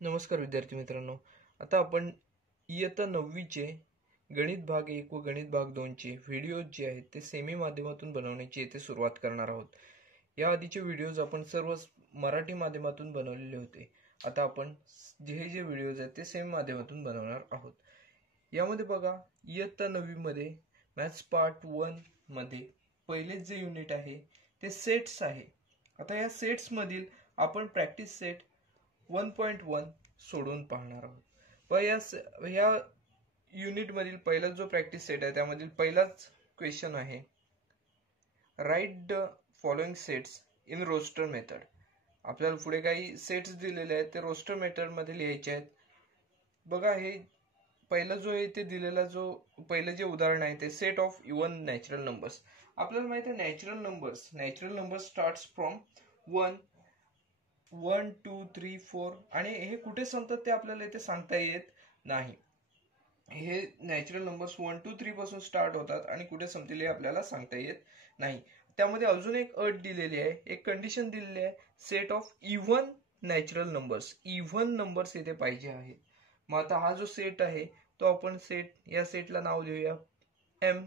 नमस्कार विद्यार्थी मित्रांनो. आता आपण इयत्ता 9वीचे गणित भाग 1 व गणित भाग 2चे व्हिडिओज जे आहेत ते सेमी माध्यमातून बनवण्याची येथे सुरुवात करणार आहोत. या आधीचे व्हिडिओज आपण सर्व मराठी माध्यमातून बनवलेले होते. आता आपण जे व्हिडिओज आहेत ते सेमी माध्यमातून बनवणार आहोत. यामध्ये बघा, इयत्ता 9वी मध्ये मॅथ्स पार्ट 1 मध्ये पहिले जे युनिट आहे ते सेट्स आहे. आता या सेट्स मधील आपण प्रॅक्टिस सेट 1.1 सोडून पाहणार आहोत. व या युनिट मधील पहिला जो प्रॅक्टिस सेट आहे त्यामधील पहिलाच क्वेश्चन आहे, write the following sets in roster method. आपल्याला पुढे काही सेट्स दिलेले आहेत ते रोस्टर मेथड मध्ये लिहायचे आहेत. बघा, हे पहिला जो आहे ते दिलेला जो पहिलं जे उदाहरण आहे ते set of even natural numbers. आपल्याला माहिती आहे नॅचरल नंबर्स स्टार्ट्स फ्रॉम 1 2 3 4 आणि हे कुठे संपतात ते आपल्याला इथे सांगता येत नाही. हे नॅचरल नंबर्स 1 2 3 पासून स्टार्ट होतात आणि कुठे संपतील हे आपल्याला सांगता येत नाही. त्यामध्ये अजून एक अट दिलेली आहे, एक कंडिशन दिलेली आहे, set of even natural numbers. Even numbers इथे पाहिजे आहेत. मग आता हा जो सेट आहे तो आपण या सेटला नाव देऊया M.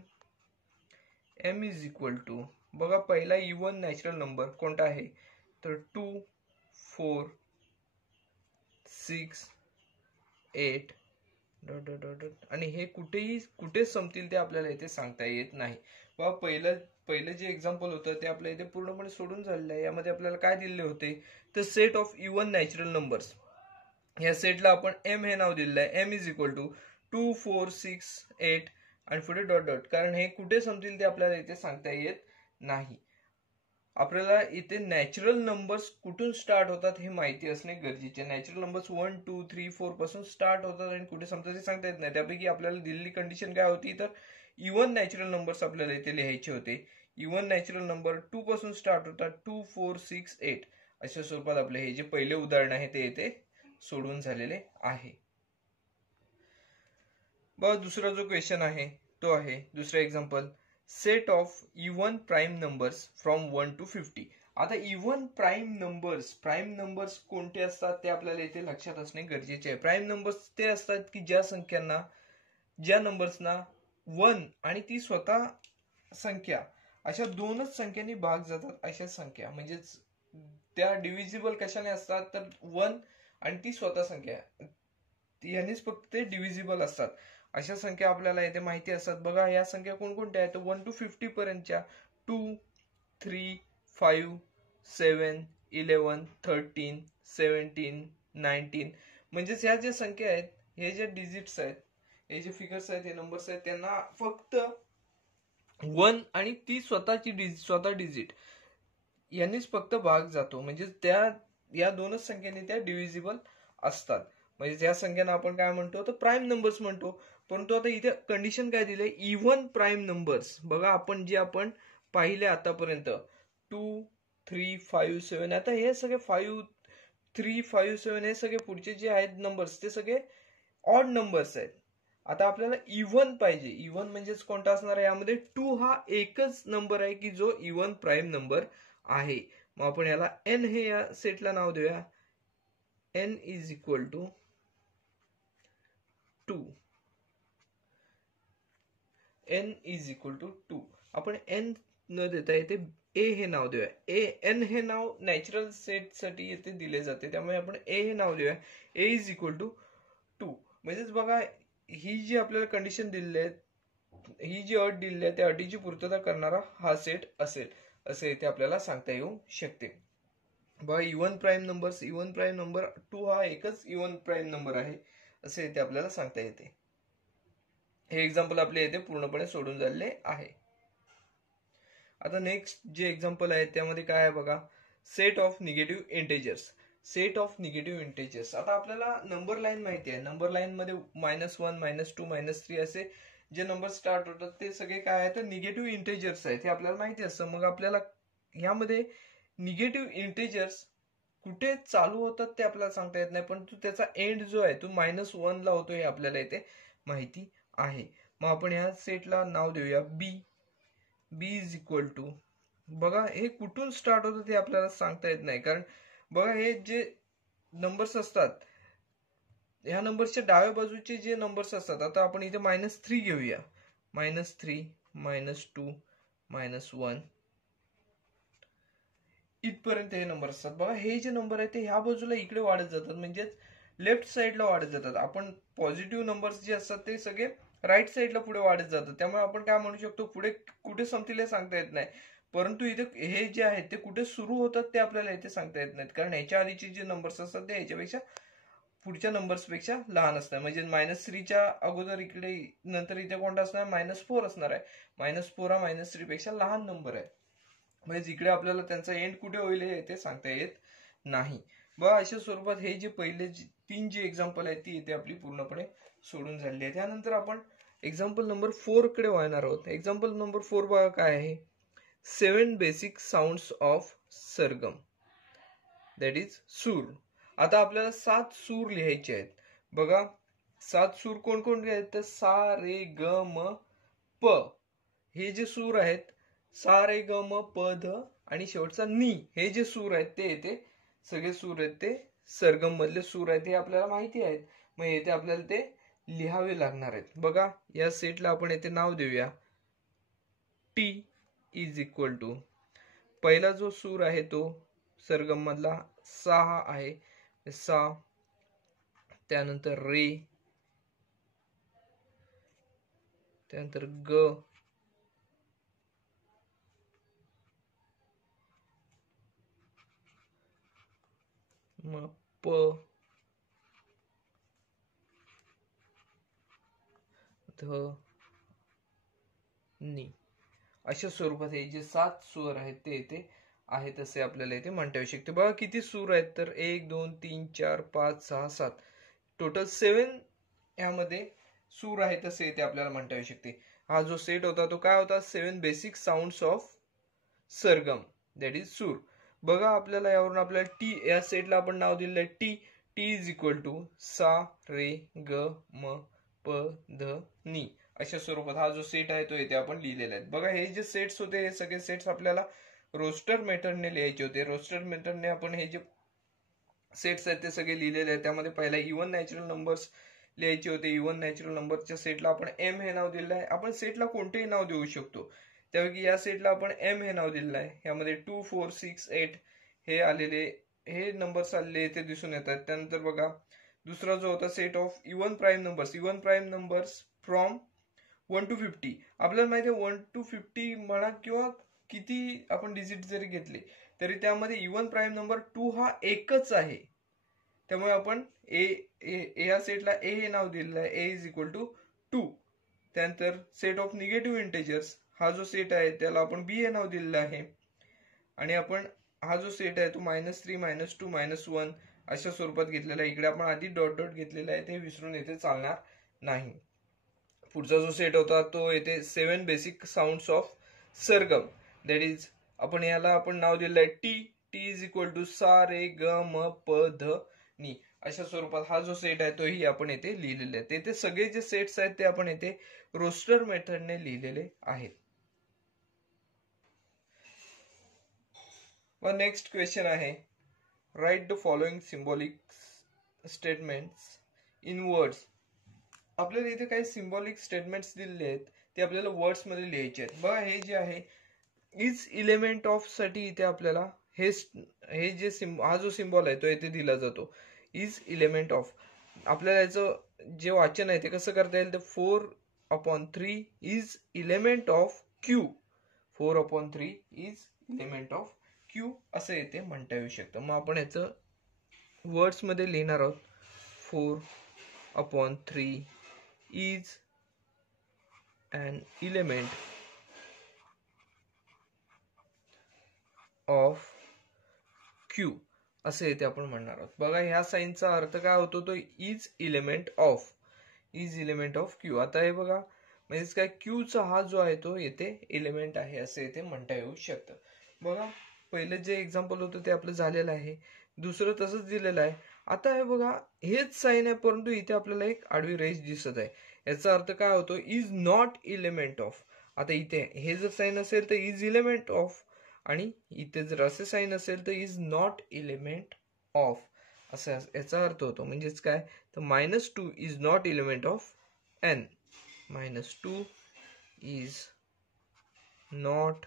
M is equal to, बघा, पहिला इव्हन नॅचरल नंबर कोणता आहे तर 2 4 6 8 आणि हे कुठे संपतील ते आपल्याला इथे सांगता येत नाही. पहिलं जे एक्झाम्पल होतं ते आपल्या इथे पूर्णपणे सोडून झालेलं आहे. यामध्ये आपल्याला काय दिलेले होते तर set of even natural numbers. या सेटला आपण एम हे नाव दिलेलं आहे. एम इज इक्वल टू 2 4 6 8 आणि पुढे डॉट डॉट, कारण हे कुठे संपतील ते आपल्याला इथे सांगता येत नाही. आपल्याला इथे नॅचरल नंबर्स कुठून स्टार्ट होतात हे माहिती असणे गरजेचे. नॅचरल नंबर्स 1 2 3 4 पासून स्टार्ट होतात आणि कुठे संपतात हे सांगता येत नाही. त्यापैकी आपल्याला दिलेली कंडिशन काय होती तर इव्हन नॅचरल नंबर्स आपल्याला इथे लिहायचे होते. इव्हन नॅचरल नंबर 2 पासून स्टार्ट होतात, 2 4 6 8 अशा स्वरूपात आपले हे जे पहिले उदाहरण आहे ते इथे सोडून झालेले आहे. बघा, दुसरा जो क्वेश्चन आहे तो आहे दुसरा example, set of even prime numbers from 1 to 50. आता इव्हन प्राईम नंबर्स कोणते असतात ते आपल्याला इथे लक्षात असणे गरजेचे आहे. प्राईम नंबर्स ते असतात की ज्या नंबर्सना 1 आणि ती स्वतः संख्या अशा दोनच संख्यांनी भाग जातात अशा संख्या, म्हणजेच त्या डिव्हिजिबल कशाने असतात तर 1 आणि ती स्वतः संख्या यांनीच फक्त ते डिव्हिजिबल असतात. अशा संख्या आपल्याला इथे माहिती असतात. बघा, या संख्या कोणकोणत्या आहेत 1 to 50 पर्यंतच्या 2 3 5 7 11 13 17 19, म्हणजेच ह्या ज्या संख्या आहेत, हे जे डिजिट्स आहेत, हे जे फिगर्स आहेत, हे नंबर्स आहेत, त्यांना फक्त 1 आणि ती स्वतः डिजिट यांनीच फक्त भाग जातो. म्हणजे या दोनच संख्यांनी त्या डिव्हिजिबल असतात. म्हणजे या संख्यांना आपण काय म्हणतो तर प्राईम नंबर्स म्हणतो. परंतु आता इथे कंडिशन काय दिले, इव्हन प्राईम नंबर्स. बघा, आपण पाहिले आतापर्यंत 2 3 5 7, आता हे सगळे 5 3 5 7 हे सगळे पुढचे जे आहेत नंबर्स ते सगळे ऑड नंबर्स आहेत. आता आपल्याला इव्हन पाहिजे. इव्हन म्हणजेच कोणता असणार आहे, यामध्ये 2 हा एकच नंबर आहे की जो इव्हन प्राईम नंबर आहे. मग आपण याला एन हे या सेटला नाव देऊया. N is equal to 2. N is equal to 2. आपण एन न देता येते ए हे नाव देऊया. एन हे नाव नॅचरल सेट साठी येथे दिले जाते, त्यामुळे आपण ए हे नाव देऊया. ए इज इक्वल टू 2. म्हणजेच बघा, ही जी आपल्याला कंडिशन दिलेली आहे, ही जी अट दिलेली आहे त्या अटीची पूर्तता करणारा हा सेट असेल असे इथे आपल्याला सांगता येऊ शकते. बघा, इव्हन प्राईम नंबर 2 हा एकच इव्हन प्राईम नंबर आहे असे इथे आपल्याला सांगता येते. हे एक्झाम्पल आपल्या इथे पूर्णपणे सोडून झालेले आहे. आता नेक्स्ट जे एक्झाम्पल आहे त्यामध्ये काय आहे बघा, सेट ऑफ निगेटिव्ह इंटेजर्स. आता आपल्याला नंबर लाईन माहिती आहे. नंबर लाईन मध्ये -1 -2 -3 असे जे नंबर स्टार्ट होतात ते सगळे काय आहेत तर निगेटिव्ह इंटेजर्स आहेत, हे आपल्याला माहिती असतं. मग आपल्याला यामध्ये निगेटिव्ह इंटेजर्स कुठे चालू होतात ते आपल्याला सांगता येत नाही, पण त्याचा एंड जो आहे तो -1 ला होतो हे आपल्याला इथे माहिती आहे. मग आपण ह्या सेटला नाव देऊया बी. बी इज इक्वल टू, बघा, हे कुठून स्टार्ट होतं ते आपल्याला सांगता येत नाही, कारण बघा, हे जे नंबर्स असतात ह्या नंबरच्या डाव्या बाजूचे जे नंबर्स असतात, आता आपण इथे -3 घेऊया. -3, -2, -1 इथपर्यंत हे नंबर असतात. बघा हे जे नंबर आहेत ते ह्या बाजूला इकडे वाढत जातात, म्हणजेच लेफ्ट साईडला वाढत जातात. आपण पॉझिटिव्ह नंबर्स जे असतात ते सगळे राईट साईडला पुढे वाढत जातात. त्यामुळे आपण काय म्हणू शकतो, पुढे कुठे संपतील हे सांगता येत नाही. परंतु इथे हे जे आहेत ते कुठे सुरू होतात ते आपल्याला इथे सांगता येत नाहीत, कारण ह्याच्या आधीचे जे नंबर्स असतात ते ह्याच्यापेक्षा पुढच्या नंबर्स पेक्षा लहान असणार. म्हणजे -3च्या अगोदर इकडे नंतर इथे कोणता असणार, -4 असणार आहे. -4 हा -3 पेक्षा लहान नंबर आहे. म्हणजे इकडे आपल्याला त्यांचा एंड कुठे होईल हे ते सांगता येत नाही. बघा अशा स्वरूपात हे जे पहिले 3 जे एक्झाम्पल आहेत ती इथे आपली पूर्णपणे सोडून झालेली आहे. त्यानंतर आपण एक्झाम्पल नंबर 4 कडे वळणार आहोत. एक्झाम्पल नंबर 4 बघा काय आहे, 7 basic sounds of sargam, that is सूर. आता आपल्याला 7 सूर लिहायचे आहेत. बघा 7 सूर कोणकोणते आहेत, तर सा, रे, ग, म, प. हे जे सूर आहेत, सा, रे, ग, म, प, ध आणि शेवटचा नी, हे जे सूर आहेत ते येते सगळे सूर आहेत ते सरगम मधले सूर आहेत, हे आपल्याला माहिती आहेत. मग येथे आपल्याला ते लिहावे लागणार आहेत. बघा या सेटला आपण येथे नाव देऊया टी इज इक्वल टू, पहिला जो सूर आहे तो सरगम मधला सा आहे, सा. त्यानंतर रे, त्यानंतर ग, मग प, ध, नी. अशा स्वरूपात हे जे 7 सूर आहेत ते येथे आहेत असे आपल्याला इथे म्हणता येऊ शकते. बघा किती सूर आहेत, तर 1 2 3 4 5 6 7, टोटल 7 यामध्ये सूर आहेत असे इथे आपल्याला म्हणता येऊ शकते. हा जो सेट होता तो काय होता, 7 basic sounds of sargam, that is सूर. बघा आपल्याला यावरून आपल्याला टी, या सेटला आपण नाव दिलेलं आहे T. T is equal to सा, रे, ग, म, प, ध, नी. अशा स्वरूपात हा जो सेट आहे तो इथे आपण लिहिलेला आहे. बघा हे जे सेट्स होते हे सगळे सेट्स आपल्याला रोस्टर मेथडने लिहायचे होते. रोस्टर मेथडने आपण हे जे सेट्स आहेत ते सगळे लिहिलेले आहेत. त्यामध्ये पहिला इव्हन नॅचरल नंबर्स लिहायचे होते. इव्हन नॅचरल नंबरच्या सेटला आपण एम हे नाव दिलेलं आहे. आपण सेटला कोणतेही नाव देऊ शकतो, त्यापैकी या सेटला आपण एम हे नाव दिलेलं आहे. यामध्ये 2 4 6 8 हे आलेले, हे नंबर्स आलेले इथे दिसून येतात. त्यानंतर बघा दुसरा जो होता set of even prime numbers, even prime numbers from 1 to 50. आपल्याला माहिती आहे 1 to 50 म्हणा किंवा किती आपण डिजिट जरी घेतले तरी त्यामध्ये इव्हन प्राईम नंबर 2 हा एकच आहे. त्यामुळे आपण या सेटला ए हे नाव दिलेलं आहे, ए इज इक्वल टू 2. त्यानंतर सेट ऑफ निगेटिव्ह इंटेजर्स, हा जो सेट आहे त्याला आपण बी हे नाव दिलेलं आहे. आणि आपण हा जो सेट आहे तो -3 -2 -1 अशा स्वरूपात घेतलेला आहे. इकडे आपण आधी डॉट डॉट घेतलेला आहे, ते विसरून येथे चालणार नाही. पुढचा जो सेट होता तो येथे 7 basic sounds of sargam, that is आपण याला आपण नाव दिलेलं आहे T. T is equal to सा, रे, ग, म, प, ध, नी. अशा स्वरूपात हा जो सेट आहे तोही आपण येथे लिहिलेले आहे. तेथे सगळे जे सेट्स आहेत ते आपण येथे रोस्टर मेथडने लिहिलेले आहेत. व नेक्स्ट क्वेश्चन आहे, write the following symbolic statements in words. आपल्याला इथे काही सिम्बॉलिक स्टेटमेंट्स दिलेले आहेत ते आपल्याला वर्ड्स मध्ये लिहायचे आहेत. बघा हे जे आहे इज इलेमेंट ऑफ साठी इथे आपल्याला हे जे हा जो सिम्बॉल आहे तो इथे दिला जातो, इज इलेमेंट ऑफ. आपल्याला याचं जे वाचन आहे ते कसं करता येईल, तर 4/3 is element of Q. 4/3 is element of Q असं इथे म्हणता येऊ शकतं. मग आपण याचं वर्ड्स मध्ये लिहिणार आहोत. 4/3 is an element of Q असे इथे आपण म्हणणार आहोत. बघा ह्या साइनचा अर्थ काय होतो, तो is element of, is element of Q. आता हे बघा म्हणजे काय, क्यूचा हा जो आहे तो येथे एलिमेंट आहे असे इथे म्हणता येऊ शकतं. बघा पहिलं जे एक्झाम्पल होतं ते आपलं झालेलं आहे, दुसरं तसंच दिलेलं आहे. आता हे बघा हेच साइन आहे परंतु इथे आपल्याला एक आडवी रेष दिसत आहे. याचा अर्थ काय होतो, इज नॉट इलेमेंट ऑफ. आता इथे हे जर साइन असेल तर इज इलेमेंट ऑफ, आणि इथे जर असे साइन असेल तर इज नॉट इलेमेंट ऑफ असं याचा अर्थ होतो. म्हणजेच काय, तर -2 is not element of n. -2 is not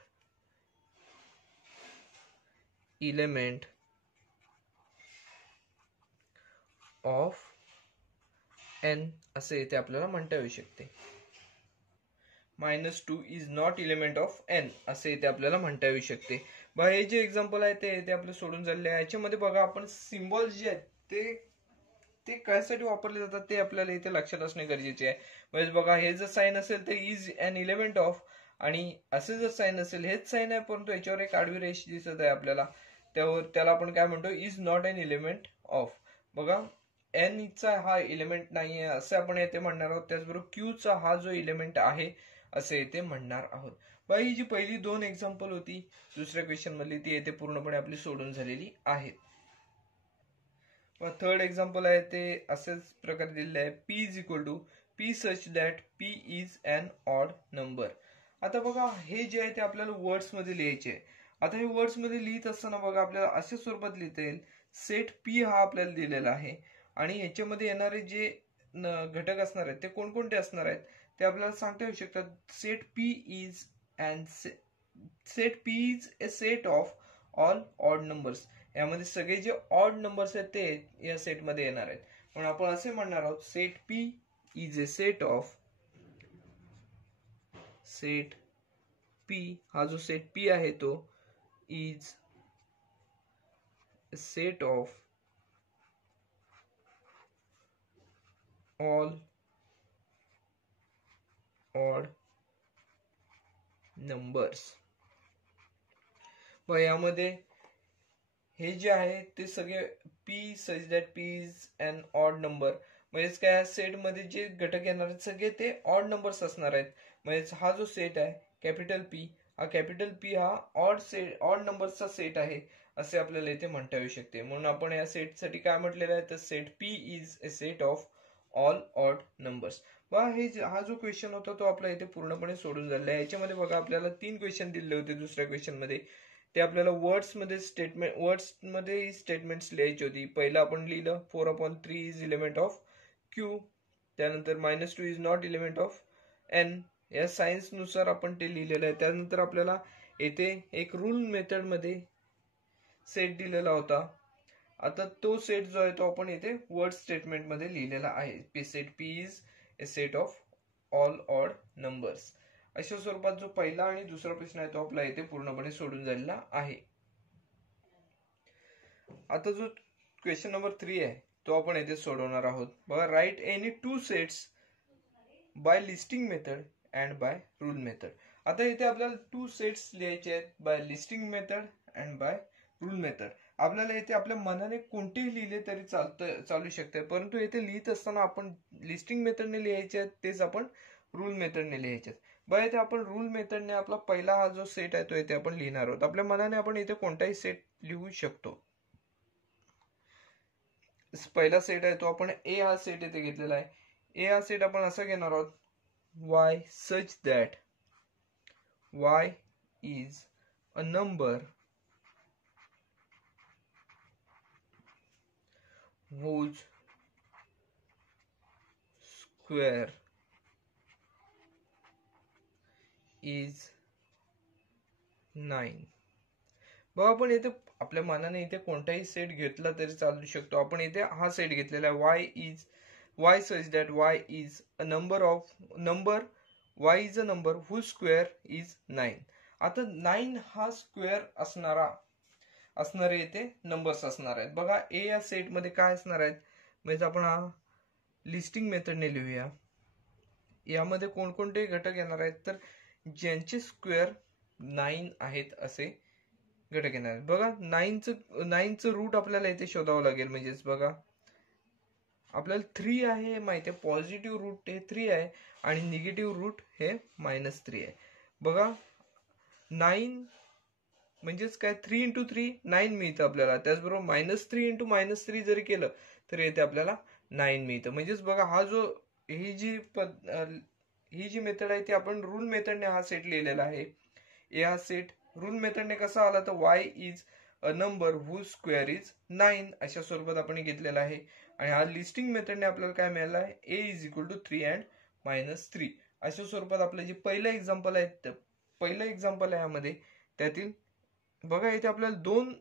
element of n असे इथे आपल्याला म्हणता येऊ शकते. -2 is not element of n असे इथे आपल्याला म्हणता येऊ शकते. बघा हे जे एक्झाम्पल आहे ते इथे आपलं सोडून झालेले आहे. याच्यामध्ये बघा आपण सिम्बॉल जे आहेत ते कशासाठी वापरले जातात ते आपल्याला इथे लक्षात असणे गरजेचे आहे. म्हणजे बघा हे जर साईन असेल तर इज एन एलिमेंट ऑफ, आणि असे जर साईन असेल हेच साईन आहे परंतु याच्यावर एक आडवी रेष दिसत आहे आपल्याला, त्याला आपण काय म्हणतो, is not an element of. बघा एन चा हा एलिमेंट नाहीये असे आपण येथे म्हणणार आहोत. त्याचबरोबर क्यू चा हा जो एलिमेंट आहे असे येथे म्हणणार आहोत. बघा ही जी पहिली 2 एक्झाम्पल होती दुसऱ्या क्वेश्चन मधली ती येथे पूर्णपणे आपली सोडून झालेली आहेत. थर्ड एक्झाम्पल आहे ते असेच प्रकारे दिलेले आहे, P is equal to P such that P is an odd number. आता बघा हे जे आहे ते आपल्याला वर्ड्स मध्ये लिहायचे आहे. आता हे वर्ड्स मध्ये लिहित असताना बघा आपल्याला अशा स्वरूपात लिहिता येईल, सेट पी हा आपल्याला दिलेला आहे आणि याच्यामध्ये येणारे जे घटक असणार आहेत ते कोणकोणते असणार आहेत ते आपल्याला सांगता येऊ शकतात. Set P is a set of all odd numbers. यामध्ये सगळे जे ऑड नंबर्स आहेत ते या सेट मध्ये येणार आहेत. म्हणून आपण असे म्हणणार आहोत, set P is a set of, set P हा जो सेट पी आहे तो is a set of all odd numbers. व यामध्ये हे जे आहे ते सगळे P such that P is an odd number, म्हणजेच काय सेट मध्ये जे घटक येणार आहेत सगळे ते ऑड नंबर्स असणार आहेत. म्हणजेच हा जो सेट आहे कॅपिटल पी हा ऑड नंबर्सचा सेट आहे असे आपल्याला इथे म्हणता येऊ शकते. म्हणून आपण या सेटसाठी काय म्हटलेलं आहे तर set P is a set of all odd numbers. हा जो क्वेश्चन होता तो आपला इथे पूर्णपणे सोडून झालेला आहे. याच्यामध्ये बघा आपल्याला 3 क्वेश्चन दिले होते दुसऱ्या क्वेश्चन मध्ये. ते आपल्याला वर्ड्स मध्ये स्टेटमेंट्स लिहायची होती. पहिलं आपण लिहिलं 4/3 इज एलिमेंट ऑफ क्यू, त्यानंतर -2 is not element of N. या सायन्स नुसार आपण ते लिहिलेलं आहे. त्यानंतर आपल्याला येथे एक रूल मेथड मध्ये सेट दिलेला होता. आता तो सेट जो आहे तो आपण इथे वर्ड स्टेटमेंट मध्ये लिहिलेला आहे. Set P is a set of all odd numbers. अशा स्वरूपात जो पहिला आणि दुसरा प्रश्न आहे तो आपला इथे पूर्णपणे सोडून झालेला आहे. आता जो क्वेश्चन नंबर 3 आहे तो आपण इथे सोडवणार आहोत. बघा, write any 2 sets by listing method and by rule method. आता इथे आपल्याला 2 सेट्स लिहायचे आहेत by listing method and by rule method. आपल्याला इथे आपल्या मनाने कोणतेही लिहिले तरी चालू शकते, परंतु इथे लिहित असताना आपण लिस्टिंग मेथडने लिहायचे आहेत तेच आपण रूल मेथडने लिहायचे आहेत. बघा इथे आपण रूल मेथडने आपला पहिला हा जो सेट आहे तो इथे आपण लिहिणार आहोत. आपल्या मनाने आपण इथे कोणताही सेट लिहू शकतो. पहिला सेट आहे तो आपण ए हा सेट इथे घेतलेला आहे. ए हा सेट आपण असा घेणार आहोत, Y such that Y is a number whose square is 9. बघा आपण इथे आपल्या मनाने इथे कोणताही सेट घेतला तरी चालू शकतो. आपण इथे हा सेट घेतलेला आहे, Y such that Y is a number Y is a number whose square is 9. आता 9 हा स्क्वेअर असणारे इथे नंबर्स असणार आहेत. बघा ए या सेट मध्ये काय असणार आहेत म्हणजे आपण हा लिस्टिंग मेथडने लिहूया. यामध्ये कोणकोणते घटक येणार आहेत तर ज्यांचे स्क्वेअर 9 आहेत असे घटक येणार आहेत. बघा 9चं रूट आपल्याला इथे शोधावं लागेल. म्हणजेच बघा आपल्याला 3 आहे माहिती आहे, पॉझिटिव्ह रूट हे 3 आहे आणि निगेटिव्ह रूट हे -3 आहे. बघा 9 म्हणजेच काय 3 × 3 9 मिळतं आपल्याला. त्याचबरोबर -3 × -3 जरी केलं तरी येथे आपल्याला 9 मिळतं. म्हणजेच बघा ही जी मेथड आहे ती आपण रूल मेथडने हा सेट लिहिलेला आहे. हा सेट रूल मेथडने कसा आला तर Y is a number whose square is 9 अशा स्वरूपात आपण घेतलेला आहे. आणि हा लिस्टिंग मेथडने आपल्याला काय मिळालं आहे, ए इज इक्वल टू 3 अँड -3 अशा स्वरूपात आपलं जे पहिलं एक्झाम्पल आहे, पहिलं एक्झाम्पल आहे यामध्ये, त्यातील बघा इथे आपल्याला 2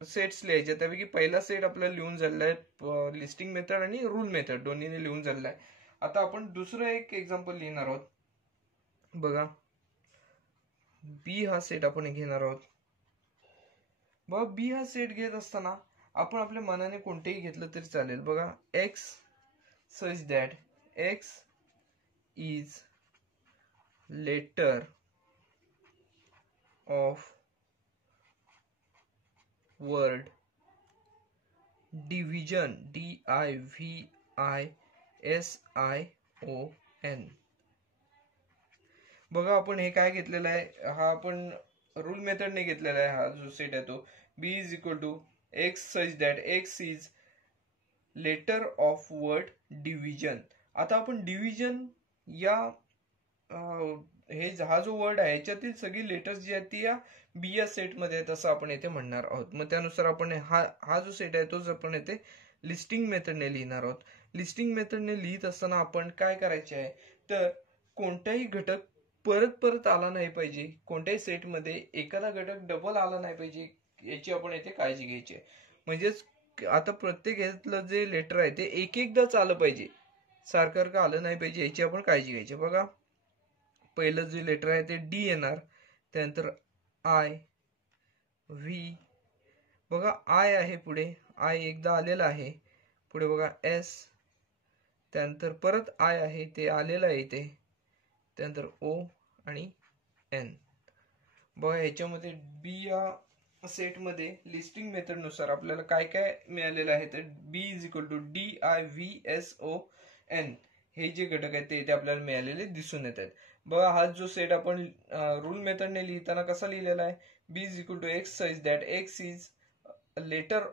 सेट्स लिहायचे. त्यापैकी पहिला सेट आपल्याला लिहून झालेला आहे लिस्टिंग मेथड आणि रूल मेथड दोन्हीने लिहून झालेला आहे. आता आपण दुसरं एक एक्झाम्पल लिहिणार आहोत. बघा बी हा सेट आपण घेणार आहोत. बघा बी हा सेट घेत असताना आपण आपल्या मनाने कोणतेही घेतलं तरी चालेल. बघा X such that X is letter of word division DIVISION. बघा आपण हे काय घेतलेलं आहे, हा आपण रूल मेथडने घेतलेला आहे. हा जो सेट आहे तो B is equal to X such that X is letter of word division. आता आपण डिव्हिजन या हा जो वर्ड आहे याच्यातील सगळी लेटर्स जी आहेत ती या बी या सेट मध्ये आहेत असं आपण येथे म्हणणार आहोत. मग त्यानुसार आपण हा जो सेट आहे तोच आपण येथे लिस्टिंग मेथडने लिहिणार आहोत. लिस्टिंग मेथडने लिहित असताना आपण काय करायचे आहे, तर कोणताही घटक परत परत आला नाही पाहिजे, कोणत्याही सेटमध्ये एखादा घटक डबल आला नाही पाहिजे याची आपण येथे काळजी घ्यायची आहे. म्हणजेच आता प्रत्येक ह्यातलं जे लेटर आहे ते एक एकदाच आलं पाहिजे, सारखं आलं नाही पाहिजे याची आपण काळजी घ्यायची. बघा पहिलं जे लेटर आहे ते डी येणार, त्यानंतर आय व्ही, बघा आय आहे पुढे, आय एकदा आलेला आहे, पुढे बघा एस, त्यानंतर परत आय आहे ते आलेलं आहे इथे, त्यानंतर ओ आणि एन. बघा ह्याच्यामध्ये बी या सेटमध्ये लिस्टिंग मेथड नुसार आपल्याला काय काय मिळालेलं आहे, तर B is equal to DIVSON हे जे घटक आहेत ते इथे आपल्याला मिळालेले दिसून येत आहेत. बघा हा जो सेट आपण रूल मेथडने लिहिताना कसा लिहिलेला आहे, B is equal to X such that X is letter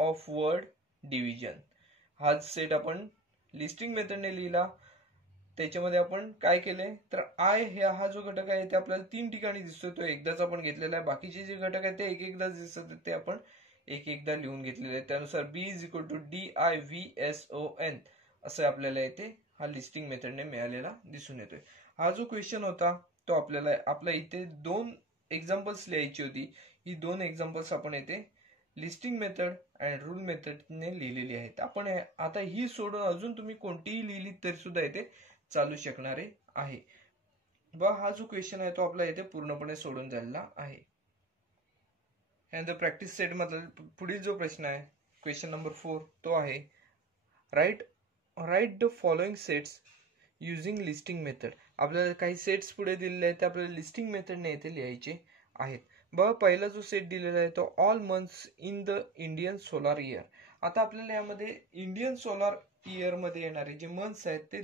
of word division. हा सेट आपण लिस्टिंग मेथडने लिहिला, त्याच्यामध्ये आपण काय केले, तर आय हा जो घटक आहे ते आपल्याला 3 ठिकाणी दिसतोय, तो एकदाच आपण घेतलेला आहे. बाकीचे जे घटक आहेत ते एक एकदाच दिसत ते आपण एक एकदा लिहून घेतलेले आहेत. त्यानुसार बी इज इक्वल टू DIVSON असं आपल्याला इथे हा लिस्टिंग मेथडने मिळालेला दिसून येतोय. हा जो क्वेश्चन होता तो आपल्या इथे 2 एक्झाम्पल्स लिहायची होती. ही 2 एक्झाम्पल्स आपण इथे लिस्टिंग मेथड अँड रूल मेथडने लिहिलेली आहेत. आपण आता ही सोडून अजून तुम्ही कोणतीही लिहिली तरी सुद्धा इथे चालू शकणारे आहे. बघा हा जो क्वेश्चन आहे तो आपला इथे पूर्णपणे सोडून झालेला आहे. त्यानंतर प्रॅक्टिस सेट मधील पुढील जो प्रश्न आहे, क्वेश्चन नंबर 4, तो आहे write the following sets using listing method. आपल्याला काही सेट्स पुढे दिलेले आहेत ते आपल्याला लिस्टिंग मेथडने इथे लिहायचे आहेत. बघा पहिला जो सेट दिलेला आहे तो all months in the Indian solar year. आता आपल्याला यामध्ये इंडियन सोलार इयर मध्ये येणारे जे मंथ्स आहेत ते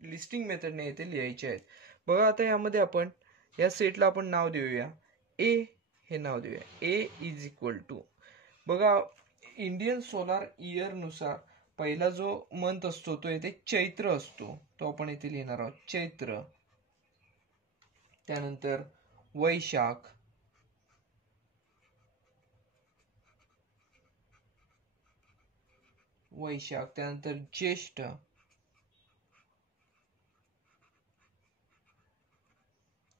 लिस्टिंग मेथडने इथे लिहायचे आहेत. बघा आता यामध्ये आपण या सेटला आपण नाव देऊया ए, हे नाव देऊया ए इज इक्वल टू, बघा इंडियन सोलार इयर नुसार पहिला जो मंथ असतो तो इथे चैत्र असतो, तो आपण इथे लिहिणार आहोत चैत्र. त्यानंतर वैशाख, त्यानंतर ज्येष्ठ,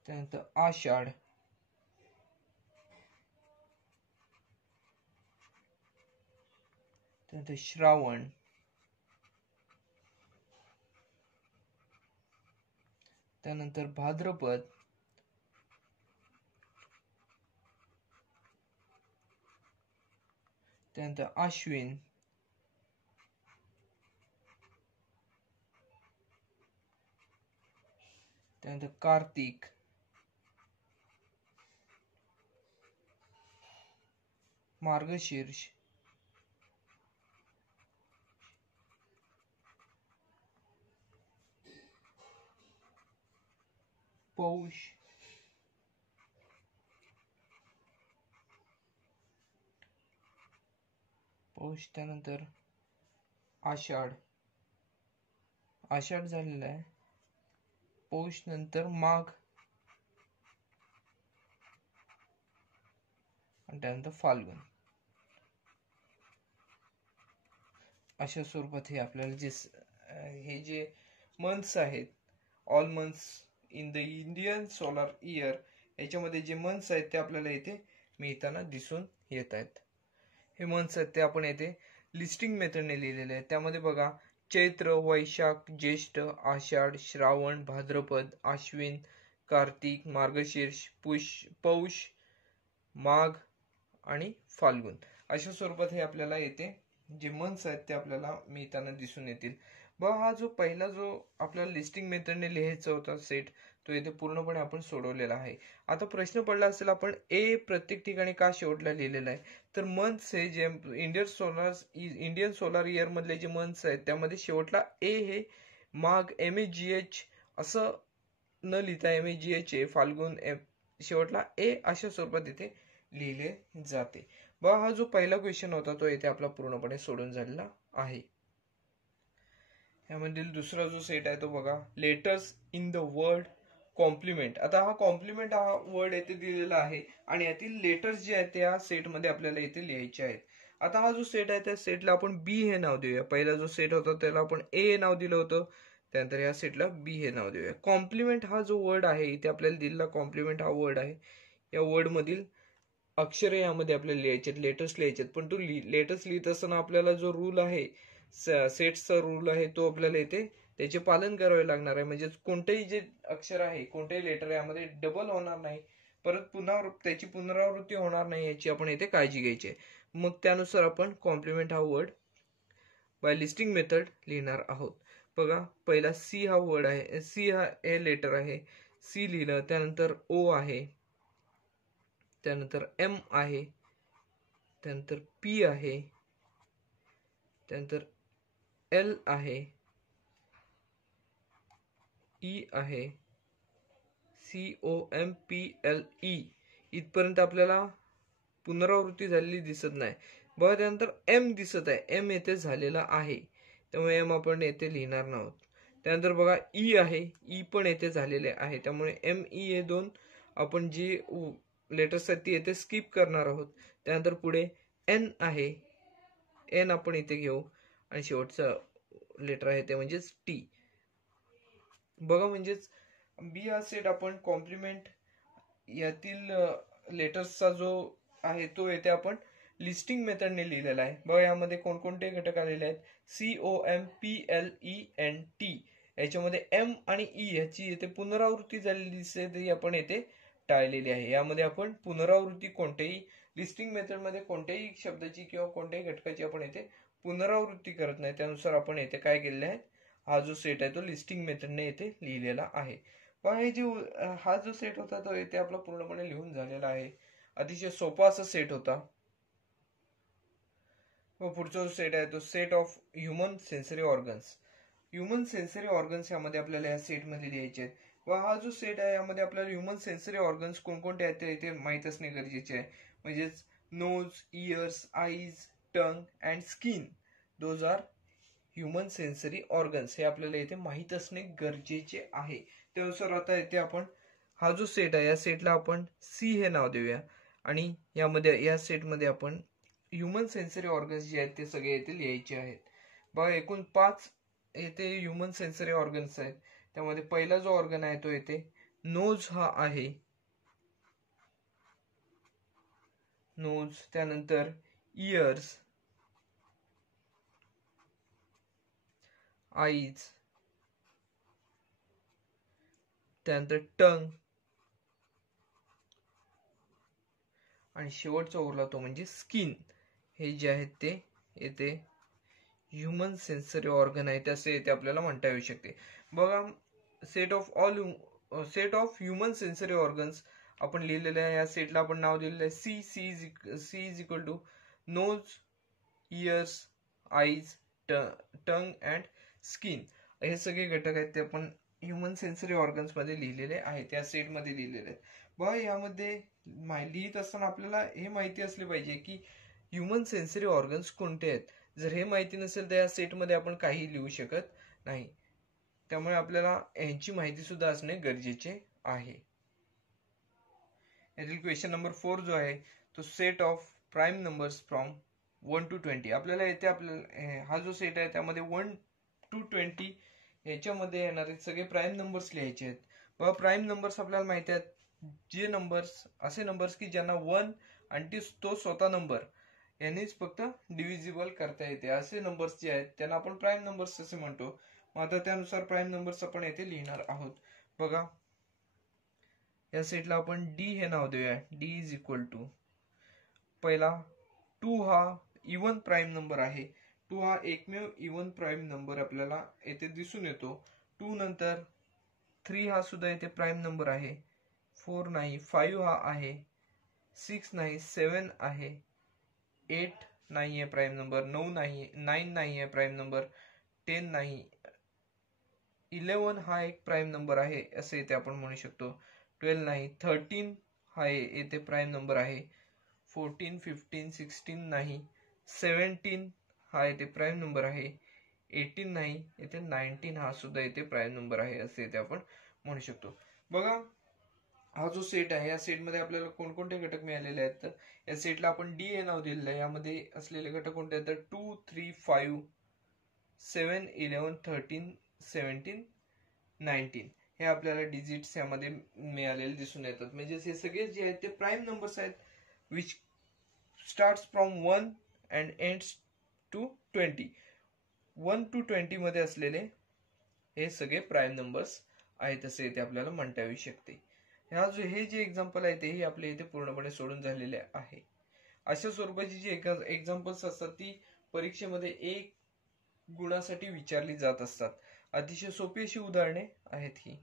त्यानंतर आषाढ, त्यानंतर श्रावण, त्यानंतर भाद्रपद, त्यानंतर आश्विन, त्यानंतर कार्तिक, मार्गशीर्ष, पौष, त्यानंतर आषाढ झालेला आहे, पौष नंतर माघ, आणि त्यानंतर फाल्गुन. अशा स्वरूपात हे आपल्याला हे जे मंथ्स आहेत, all months in the Indian solar year, याच्यामध्ये जे मंथ्स आहेत ते आपल्याला इथे मिळताना दिसून येत आहेत. हे मंथ्स आहेत ते आपण येथे लिस्टिंग मेथडने लिहिलेले आहेत. त्यामध्ये बघा, चैत्र, वैशाख, ज्येष्ठ, आषाढ, श्रावण, भाद्रपद, आश्विन, कार्तिक, मार्गशीर्ष, पौष, माघ आणि फाल्गुन. अशा स्वरूपात हे आपल्याला येते जे मंथ्स आहेत ते आपल्याला मिळताना दिसून येतील. हा जो पहिला जो आपल्याला लिस्टिंग मेथडने लिहायचा होता सेट, तो इथे पूर्णपणे आपण सोडवलेला आहे. आता प्रश्न पडला असेल, आपण ए प्रत्येक ठिकाणी का शेवटला लिहिलेला आहे? तर मंथ्स हे जे इंडियन सोलार इयर मधले जे मंथ्स आहेत त्यामध्ये शेवटला ए हे माघ MAGH असं न लिहिता MAGH फाल्गुन शेवटला ए अशा स्वरूपात इथे लिहिले जाते. हा जो पहिला क्वेश्चन होता तो इथे आपला पूर्णपणे सोडून झालेला आहे. यामधील दुसरा जो सेट आहे तो बघा, letters in the word complement. आता हा कॉम्प्लिमेंट हा वर्ड येथे दिलेला आहे आणि यातील लेटर्स जे आहेत त्या सेटमध्ये आपल्याला इथे लिहायचे आहेत. आता हा जो सेट आहे त्या सेटला आपण बी हे नाव देऊया. पहिला जो सेट होता त्याला आपण ए नाव दिलं होतं, त्यानंतर या सेटला बी हे नाव देऊया. कॉम्प्लिमेंट हा जो वर्ड आहे इथे आपल्याला दिलेला कॉम्प्लिमेंट हा वर्ड आहे. या वर्ड मधील अक्षरे यामध्ये आपल्याला लिहायचे, लेटर्स लिहायचे. पण तो लेटर्स लिहित असताना आपल्याला जो रूल आहे, सेट्सचा रूल आहे, तो आपल्याला इथे त्याचे पालन करावे लागणार आहे. म्हणजे कोणतेही जे अक्षर आहे, कोणतेही लेटर यामध्ये डबल होणार नाही, परत पुन्हा त्याची पुनरावृत्ती होणार नाही, याची आपण इथे काळजी घ्यायची आहे. मग त्यानुसार आपण कॉम्प्लिमेंट हा वर्ड बाय लिस्टिंग मेथड लिहिणार आहोत. बघा, पहिला सी हा वर्ड आहे, सी हा हे लेटर आहे, सी लिहिलं. त्यानंतर ओ आहे, त्यानंतर एम आहे, त्यानंतर पी आहे, त्यानंतर एल आहे, ई आहे, COMPLE इथपर्यंत आपल्याला पुनरावृत्ती झालेली दिसत नाही. बघा, त्यानंतर एम दिसत आहे, एम येथे झालेला आहे, त्यामुळे एम आपण येथे लिहिणार नाहोत. त्यानंतर बघा ई आहे, ई पण येथे झालेले आहे, त्यामुळे ME हे दोन आपण जी लेटर्स आहेत ती येथे स्किप करणार आहोत. त्यानंतर पुढे एन आहे, एन आपण इथे घेऊ आणि शेवटचं लेटर आहे ते म्हणजेच टी. बघा, म्हणजेच बी हा सेट आपण कॉम्प्लिमेंट यातील लेटर्सचा जो आहे तो येथे आपण लिस्टिंग मेथडने लिहिलेला आहे. बघा, यामध्ये कोणकोणते घटक आलेले आहेत, COMPLENT. याच्यामध्ये एम आणि ई याची येथे पुनरावृत्ती झालेली दिसते, ती आपण येथे टाळलेली आहे. यामध्ये आपण पुनरावृत्ती कोणत्याही लिस्टिंग मेथडमध्ये कोणत्याही शब्दाची किंवा कोणत्याही घटकाची आपण येथे पुनरावृत्ती करत नाही. त्यानुसार आपण येथे काय केलेले आहे, हा जो सेट आहे तो लिस्टिंग मेथडने येथे लिहिलेला आहे. पण हे जे हा जो सेट होता तो येथे आपला पूर्णपणे लिहून झालेला आहे. अतिशय सोपा असा सेट होता. व पुढचा जो सेट आहे तो set of human sensory organs. Human sensory organs यामध्ये आपल्याला या सेट मध्ये लिहायचे आहेत. व हा जो सेट आहे यामध्ये आपल्याला ह्युमन सेन्सरी ऑर्गन्स कोणकोणते आहेत ते इथे माहित असणे गरजेचे आहे. म्हणजेच nose, ears, eyes, tongue and skin, those are human sensory organs. हे आपल्याला इथे माहित असणे गरजेचे आहे. त्यानुसार आता इथे आपण हा जो सेट आहे या सेटला आपण सी हे नाव देऊया आणि यामध्ये या सेटमध्ये आपण ह्युमन सेन्सरी ऑर्गन्स जे आहेत ते सगळे येथे लिहायचे आहेत. बघा, एकूण 5 येथे ह्युमन सेन्सरी ऑर्गन्स आहेत. त्यामध्ये पहिला जो ऑर्गन आहे तो येथे नोज हा आहे, नोज. त्यानंतर इयर्स, आईज, त्यानंतर टंग आणि शेवटचा उरला तो म्हणजे स्किन. हे जे आहेत ते येथे ह्युमन सेन्सरी ऑर्गन आहे त्याचे येथे आपल्याला म्हणता येऊ शकते. बघा, set of human sensory organs आपण लिहिलेले आहे. या सेटला आपण नाव दिलेलं आहे C is equal to nose, ears, eyes, tongue and skin. हे सगळे घटक आहेत ते आपण ह्युमन सेन्सरी ऑर्गन्स मध्ये लिहिलेले आहेत, त्या सेट मध्ये लिहिलेले आहेत. बघा, यामध्ये लिहित असताना आपल्याला हे माहिती असले पाहिजे की ह्युमन सेन्सरी ऑर्गन्स कोणते आहेत. जर हे माहिती नसेल तर या सेटमध्ये आपण काही लिहू शकत नाही. त्यामुळे आपल्याला यांची माहिती सुद्धा असणे गरजेचे आहे. यातील क्वेश्चन नंबर 4 जो आहे तो set of prime numbers from 1 to 20. आपल्याला येथे आपल्याला हा जो सेट आहे त्यामध्ये 1 to 20 याच्यामध्ये येणारे सगळे प्राईम नंबर्स लिहायचे आहेत. बघा प्राईम नंबर्स आपल्याला माहिती आहेत जे नंबर्स असे नंबर्स की ज्यांना 1 आणि तो स्वतः नंबर यांनीच फक्त डिव्हिजिबल करता येते असे नंबर्स जे आहेत त्यांना आपण प्राईम नंबर्स असे म्हणतो. मग आता त्यानुसार प्राईम नंबर्स आपण येथे लिहिणार आहोत. बघा या सेटला आपण डी हे नाव देऊया. डी इज इक्वल टू पहिला 2 हा इवन प्राईम नंबर आहे. 2 हा एकमेव इवन प्राईम नंबर आपल्याला येथे दिसून येतो. 2 नंतर 3 हा सुद्धा येथे प्राईम नंबर आहे. 4 नाही, 5 हा आहे, 6 नाही, 7 आहे, 8 नाहीये प्राईम नंबर, 9 नाहीये प्राईम नंबर, 10 नाही, 11 हा एक प्राईम नंबर आहे असे इथे आपण म्हणू शकतो. 12 नाही, 13 हा येथे प्राईम नंबर आहे. 14, 15, 16 नाही, 17 हा येथे प्राईम नंबर आहे. 18 नाही, येथे 19 हा सुद्धा येथे प्राईम नंबर आहे असे इथे आपण म्हणू शकतो. बघा हा जो सेट आहे या सेटमध्ये आपल्याला कोणकोणते घटक मिळालेले आहेत तर या सेटला आपण डी हे नाव दिलेलं आहे. यामध्ये असलेले घटक कोणते आहेत तर 2, 3, 5, 7, 11, 13, 17, 19 हे आपल्याला डिजिट्स यामध्ये मिळालेले दिसून येतात. म्हणजे हे सगळे जे आहेत ते प्राईम नंबर्स आहेत which starts from 1 and ends to 20. 1 to 20 मध्ये असलेले हे सगळे प्राईम नंबर्स आहेत असे इथे आपल्याला म्हणता येऊ शकते. हे जे एक्झाम्पल आहे तेही आपल्या इथे पूर्णपणे सोडून झालेले आहे. अशा स्वरूपाची जी एक्झाम्पल्स असतात ती परीक्षेमध्ये 1 गुणासाठी विचारली जात असतात. अतिशय सोपी अशी उदाहरणे आहेत ही.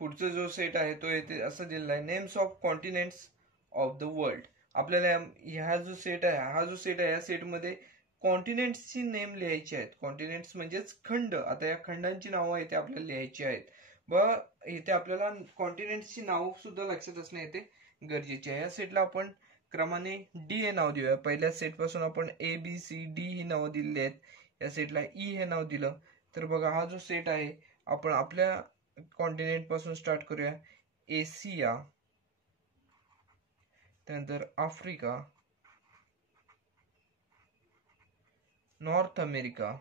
पुढचा जो सेट आहे तो येथे असं दिलेला आहे names of continents of the world. आपल्याला हा जो सेट आहे या सेटमध्ये कॉन्टिनेंट्सची नेम लिहायची आहेत. कॉन्टिनेंट्स म्हणजेच खंड. आता या खंडांची नावं इथे आपल्याला लिहायची आहेत. इथे आपल्याला कॉन्टिनेंट्सची नाव सुद्धा लक्षात असणे येते गरजेचे आहे. या सेटला आपण क्रमाने डी हे नाव देऊया. पहिल्या सेट पासून आपण ए बी सी डी ही नावं दिलेली आहेत. या सेटला ई हे नाव दिलं तर बघा हा जो सेट आहे आपण आपल्या कॉन्टिनेंट पासून स्टार्ट करूया. एशिया, त्यानंतर आफ्रिका, नॉर्थ अमेरिका,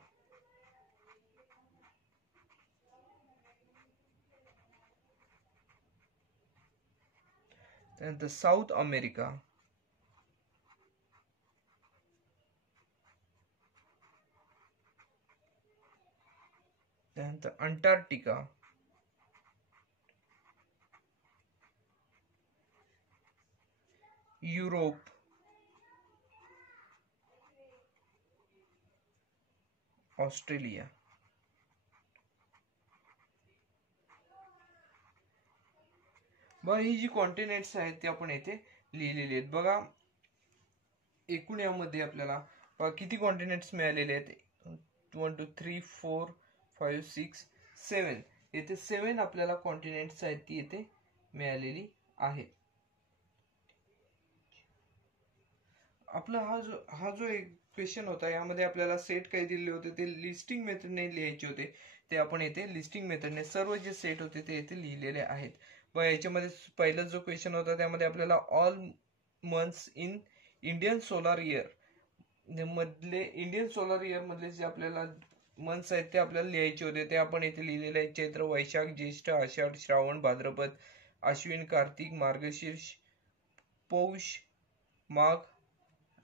त्यानंतर साऊथ अमेरिका, त्यानंतर अंटार्क्टिका, युरोप, ऑस्ट्रेलिया. बघा ही जी कॉन्टिनेंट्स आहेत ते आपण येथे लिहिलेली आहेत. बघा एकूण यामध्ये आपल्याला किती कॉन्टिनेंट्स मिळालेले आहेत 1, 2, 3, 4, 5, 6, 7. येथे 7 आपल्याला कॉन्टिनेंट्स आहेत ती येथे मिळालेली आहेत. आपला हा जो एक क्वेश्चन होता यामध्ये आपल्याला सेट काही दिलेले होते ते लिस्टिंग मेथडने लिहायचे होते. ते आपण येथे लिस्टिंग मेथडने सर्व जे सेट होते ते येथे लिहिलेले आहेत. व याच्यामध्ये पहिला जो क्वेश्चन होता त्यामध्ये आपल्याला all months in Indian solar year मधले जे आपल्याला मंथ्स आहेत ते आपल्याला लिहायचे होते. ते आपण येथे लिहिलेले आहेत. चैत्र, वैशाख, ज्येष्ठ, आषाढ, श्रावण, भाद्रपद, अश्विन, कार्तिक, मार्गशीर्ष, पौष, माघ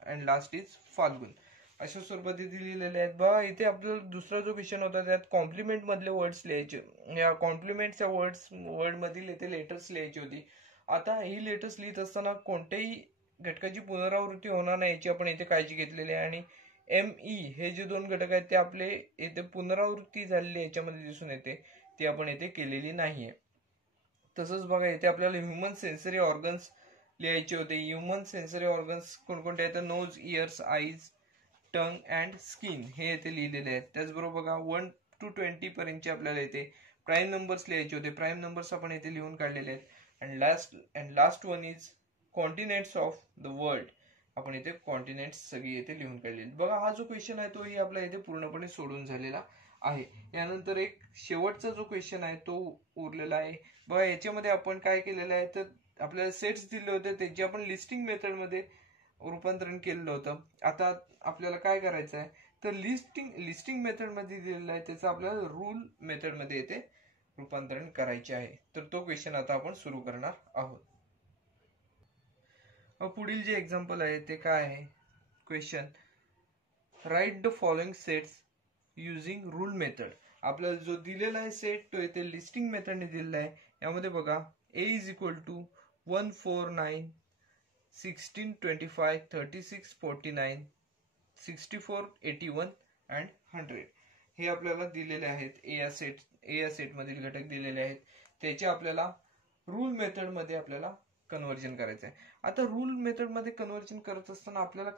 अँड लास्ट इज फाल्गुन अशा स्वरूपात इथे लिहिलेले आहेत. बघा इथे आपल्याला दुसरा जो क्वेश्चन होता त्यात कॉम्प्लिमेंट मधले वर्ड्स लिहायचे. या कॉम्प्लिमेंटच्या वर्ड मधील इथे लेटर्स लिहायची होती. आता ही लेटर्स लिहित असताना कोणत्याही घटकाची पुनरावृत्ती होणार नाही याची आपण इथे काळजी घेतलेली आहे. आणि ME हे जे 2 घटक आहेत ते आपले इथे पुनरावृत्ती झालेली याच्यामध्ये दिसून येते ती आपण इथे केलेली नाहीये. तसंच बघा इथे आपल्याला ह्युमन सेन्सरी ऑर्गन्स लिहायचे होते. ह्युमन सेन्सरी ऑर्गन्स कोणकोणते आहेत nose, ears, eyes, tongue and skin हे येथे लिहिलेले आहेत. त्याचबरोबर बघा 1 to 20 पर्यंतचे आपल्याला येथे प्राईम नंबर्स लिहायचे होते. प्राईम नंबर्स आपण येथे लिहून काढलेले आहेत. And last one is continents of the world. आपण इथे कॉन्टिनेंट्स सगळी येथे लिहून काढलेले. बघा हा जो क्वेश्चन आहे तोही आपला इथे पूर्णपणे सोडून झालेला आहे. यानंतर एक शेवटचा जो क्वेश्चन आहे तो उरलेला आहे बघा. याच्यामध्ये आपण काय केलेलं आहे तर आपल्याला सेट्स दिले होते त्याचे आपण लिस्टिंग मेथड मध्ये रूपांतरण केलेलं होतं. आता आपल्याला काय करायचं आहे तर लिस्टिंग मेथड मध्ये दिलेलं आहे त्याचं आपल्याला रूल मेथड मध्ये येते रूपांतरण करायचे आहे. तर तो क्वेश्चन आता आपण सुरू करणार आहोत. पुढील जे एक्झाम्पल आहे ते काय आहे question, right the following sets using rule method. आपल्याला जो दिलेला आहे सेट तो येथे लिस्टिंग मेथडने दिलेला आहे. यामध्ये बघा a is equal to 1 4 9 16 25 36 49 64 81 and 100 हे आपल्याला दिलेले आहेत. ए या सेट मधील घटक दिलेले आहेत. त्याचे आपल्याला रूल मेथड मध्ये आपल्याला कन्व्हर्जन करायचं आहे. आता रूल मेथड मध्ये कन्व्हर्जन करत असताना आपल्याला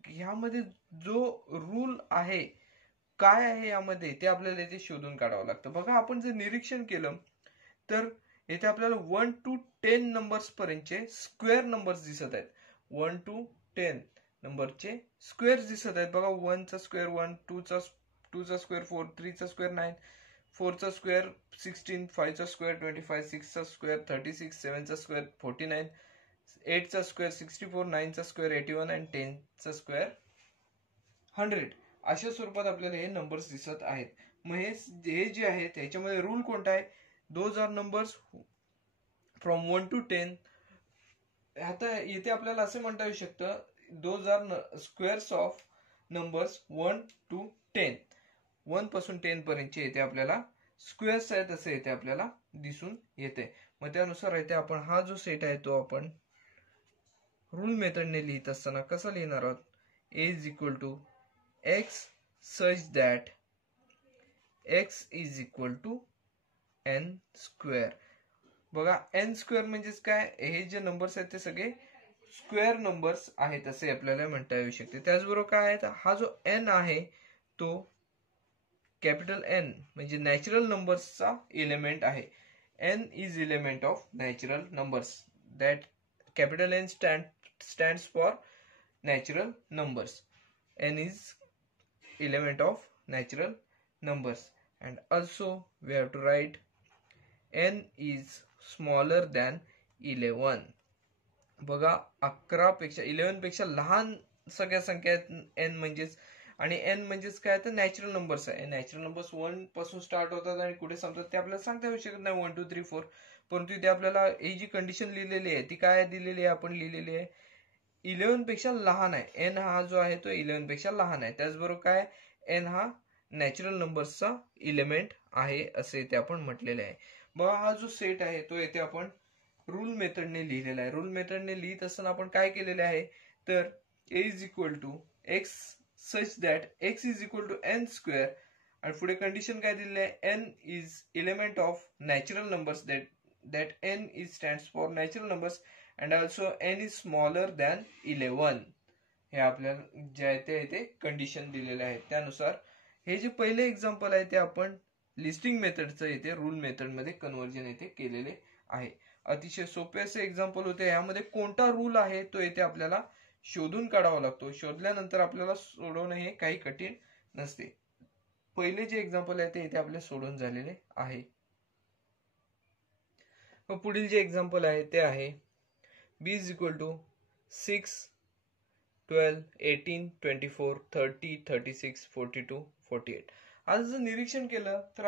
ह्यामध्ये जो रूल आहे काय आहे यामध्ये ते आपल्याला इथे शोधून काढावं लागतं. बघा आपण जर निरीक्षण केलं तर इथे आपल्याला 1 to 10 नंबर्स पर्यंतचे स्क्वेअर नंबर्स दिसत आहेत. 1 to 10 नंबरचे स्क्वेअर दिसत आहेत. बघा 1 चा स्क्वेअर 1, 2 चा स्क्वेअर 4, 3 चा स्क्वेअर 9, 4 चा स्क्वेअर 16, 5 चा स्क्वेअर 25, 6 चा स्क्वेअर 36, 7 चा स्क्वेअर 49, 8 चा स्क्वेअर 64, 9 चा स्क्वेअर 81 आणि 10 चा स्क्वेअर 100 अशा स्वरूपात आपल्याला हे नंबर्स दिसत आहेत. मग हे जे आहे त्याच्यामध्ये रूल कोणता आहे, those are numbers from 1 to 10. आता इथे आपल्याला असं म्हणता येऊ शकतं those are squares of numbers 1 to 10. 1 पासून 10 पर्यंतचे येथे आपल्याला स्क्वेअर्स आहेत असे येथे आपल्याला दिसून येते. मग त्यानुसार इथे आपण हा जो सेट आहे तो आपण रूल मेथडने लिहित असताना कसा लिहिणार आहोत, a is equal to x such that x is equal to n square. बघा n स्क्वेअर म्हणजेच काय, हे जे नंबर्स आहेत ते सगळे स्क्वेअर नंबर्स आहेत असे आपल्याला म्हणता येऊ शकते. त्याचबरोबर काय आहे, हा जो n आहे तो कॅपिटल N म्हणजे नॅचरल नंबर्सचा एलिमेंट आहे. n is element of natural numbers. That capital N stands for natural numbers. n is element of natural numbers, and also we have to write n is smaller than 11. बघा 11 पेक्षा 11 पेक्षा लहान सगळ्या संख्या n म्हणजेच, आणि n म्हणजेच काय तर नॅचरल नंबर्स आहे. नॅचरल नंबर्स 1 पासून स्टार्ट होतात आणि कुठे संपतात ते आपल्याला सांगता येऊ शकत नाही 1 2 3 4. परंतु इथे आपल्याला ही जी कंडिशन लिहिलेली आहे ती काय दिलेली आहे, आपण लिहिलेली आहे 11 पेक्षा लहान आहे. n हा जो आहे तो 11 पेक्षा लहान आहे. त्याचबरोबर काय n हा नॅचरल नंबर्सचा एलिमेंट आहे असे इथे आपण म्हटलेले आहे. बघा हा जो सेट आहे तो येथे आपण रूल मेथडने लिहिलेला आहे. रूल मेथडने लिहित असताना आपण काय केलेले आहे तर a is equal to x such that x is equal to n square, आणि पुढे कंडिशन काय दिलेली आहे, n is element of natural numbers, that n is stands for natural numbers, and also n is smaller than 11. हे आपल्याला जे आहे ते इथे कंडिशन दिलेले आहे. त्यानुसार हे जे पहिले एक्झाम्पल आहे ते आपण लिस्टिंग मेथडचं येथे रूल मेथड मध्ये कन्व्हर्जन येथे केलेले आहे. अतिशय सोपे असे एक्झाम्पल होते. यामध्ये कोणता रूल आहे तो येथे आपल्याला शोधून काढावा लागतो. शोधल्यानंतर आपल्याला सोडवणे हे काही कठीण नसते. पहिले जे एक्झाम्पल आहे ते इथे आपले सोडून झालेले आहे. पुढील जे एक्झाम्पल आहे ते आहे b is equal to 6 12 18 24 30 36 42 48. आज जर निरीक्षण केलं तर